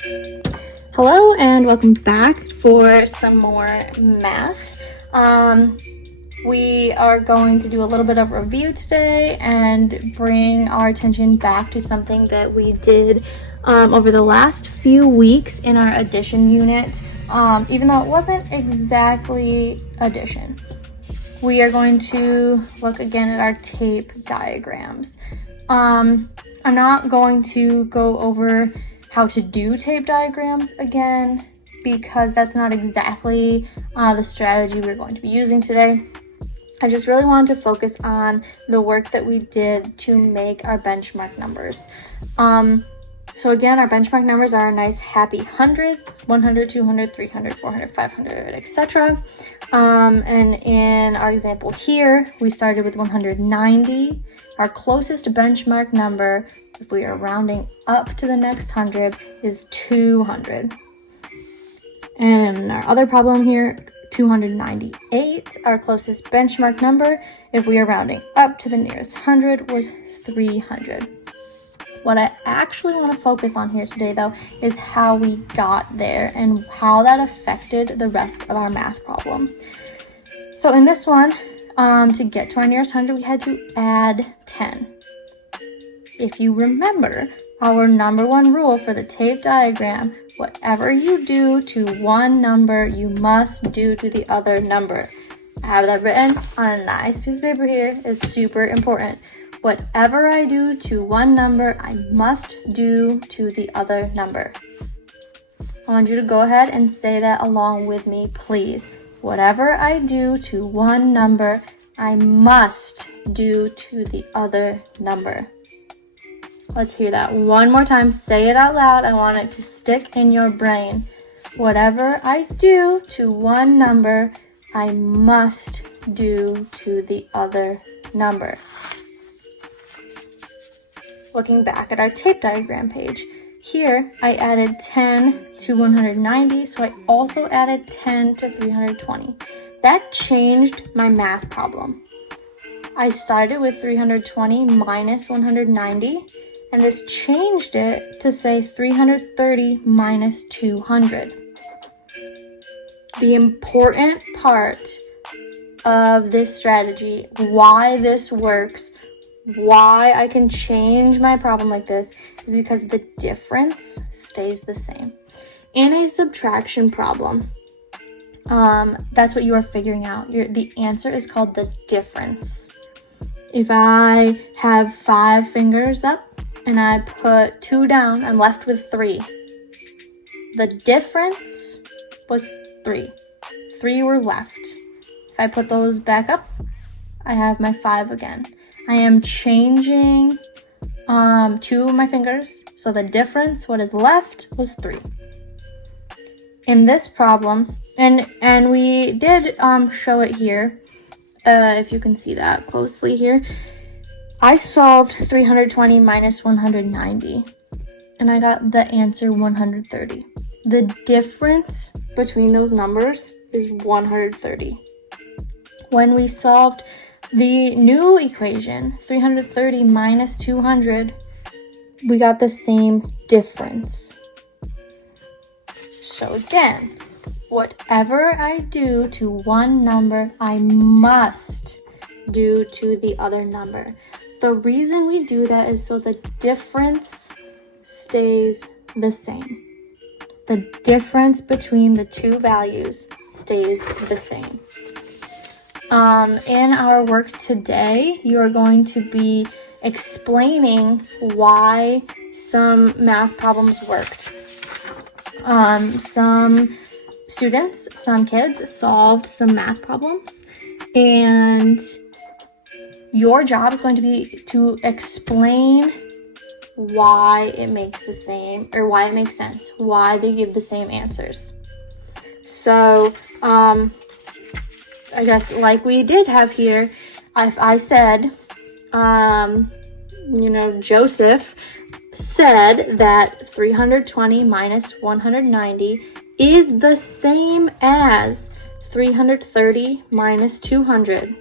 Hello and welcome back for some more math. We are going to do a little bit of review today and bring our attention back to something that we did over the last few weeks in our addition unit, even though it wasn't exactly addition. We are going to look again at our tape diagrams. I'm not going to go over how to do tape diagrams again because that's not exactly the strategy we're going to be using today. I just really wanted to focus on the work that we did to make our benchmark numbers. So again, our benchmark numbers are nice happy hundreds: 100, 200, 300, 400, 500, etc. And in our example here, we started with 190. Our closest benchmark number, if we are rounding up to the next 100, is 200. And in our other problem here, 298, our closest benchmark number, if we are rounding up to the nearest 100, was 300. What I actually want to focus on here today, though, is how we got there and how that affected the rest of our math problem. So in this one, to get to our nearest 100, we had to add 10. If you remember, our number one rule for the tape diagram, whatever you do to one number, you must do to the other number. I have that written on a nice piece of paper here. It's super important. Whatever I do to one number, I must do to the other number. I want you to go ahead and say that along with me, please. Whatever I do to one number, I must do to the other number. Let's hear that one more time. Say it out loud. I want it to stick in your brain. Whatever I do to one number, I must do to the other number. Looking back at our tape diagram page, here I added 10 to 190, so I also added 10 to 320. That changed my math problem. I started with 320 minus 190, and this changed it to say 330 minus 200. The important part of this strategy, why this works, why I can change my problem like this, is because the difference stays the same. In a subtraction problem, that's what you are figuring out. The answer is called the difference. If I have 5 fingers up and I put 2 down, I'm left with 3. The difference was 3. 3 were left. If I put those back up, I have my 5 again. I am changing 2 of my fingers, so the difference, what is left, was 3. In this problem, and we did show it here, if you can see that closely here, I solved 320 minus 190, and I got the answer 130. The difference between those numbers is 130. When we solved the new equation, 330 minus 200, we got the same difference. So again, whatever I do to one number, I must do to the other number. The reason we do that is so the difference stays the same. The difference between the two values stays the same. In our work today, you are going to be explaining why some math problems worked. Some students, some kids solved some math problems, and your job is going to be to explain why it makes the same, or why it makes sense, why they give the same answers. So, I guess like we did have here, if I said, Joseph said that 320 minus 190 is the same as 330 minus 200.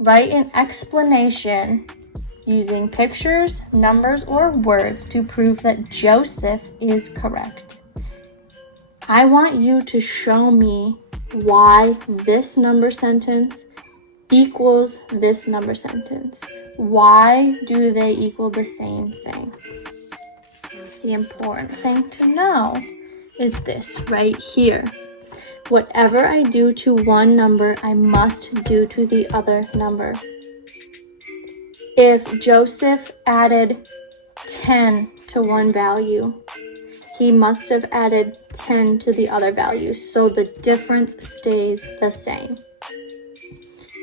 Write an explanation using pictures, numbers, or words to prove that Joseph is correct. I want you to show me why this number sentence equals this number sentence. Why do they equal the same thing? The important thing to know is this right here. Whatever I do to one number, I must do to the other number. If Joseph added 10 to one value, he must have added 10 to the other value, so the difference stays the same.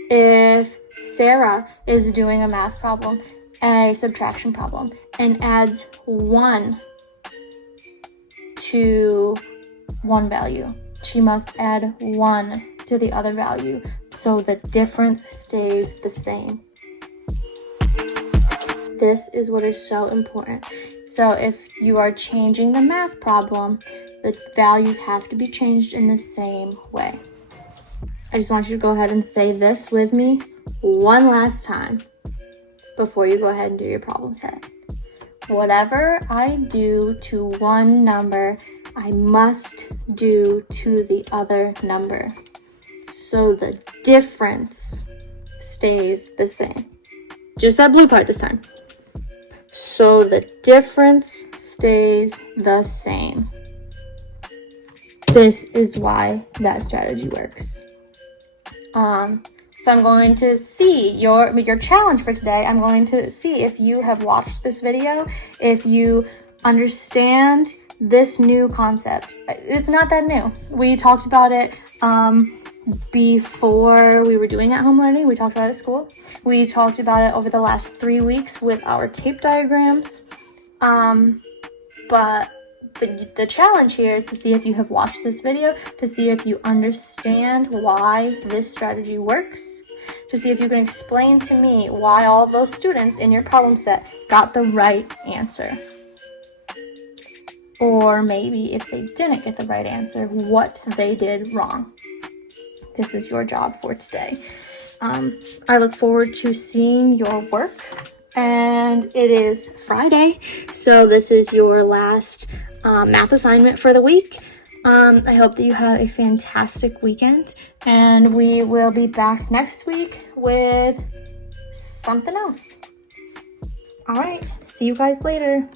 If Sarah is doing a math problem, a subtraction problem, and adds 1 to one value, she must add 1 to the other value, so the difference stays the same. This is what is so important. So if you are changing the math problem, the values have to be changed in the same way. I just want you to go ahead and say this with me one last time before you go ahead and do your problem set. Whatever I do to one number, I must do to the other number, so the difference stays the same. Just that blue part this time. So the difference stays the same. This is why that strategy works. So I'm going to see your challenge for today. I'm going to see if you have watched this video, if you understand this new concept. It's not that new. We talked about it before we were doing at-home learning. We talked about it at school. We talked about it over the last 3 weeks with our tape diagrams. But the challenge here is to see if you have watched this video, to see if you understand why this strategy works, to see if you can explain to me why all of those students in your problem set got the right answer. Or maybe if they didn't get the right answer, what they did wrong. This is your job for today. I look forward to seeing your work, and it is Friday, so this is your last math assignment for the week. I hope that you have a fantastic weekend, and we will be back next week with something else. All right, see you guys later.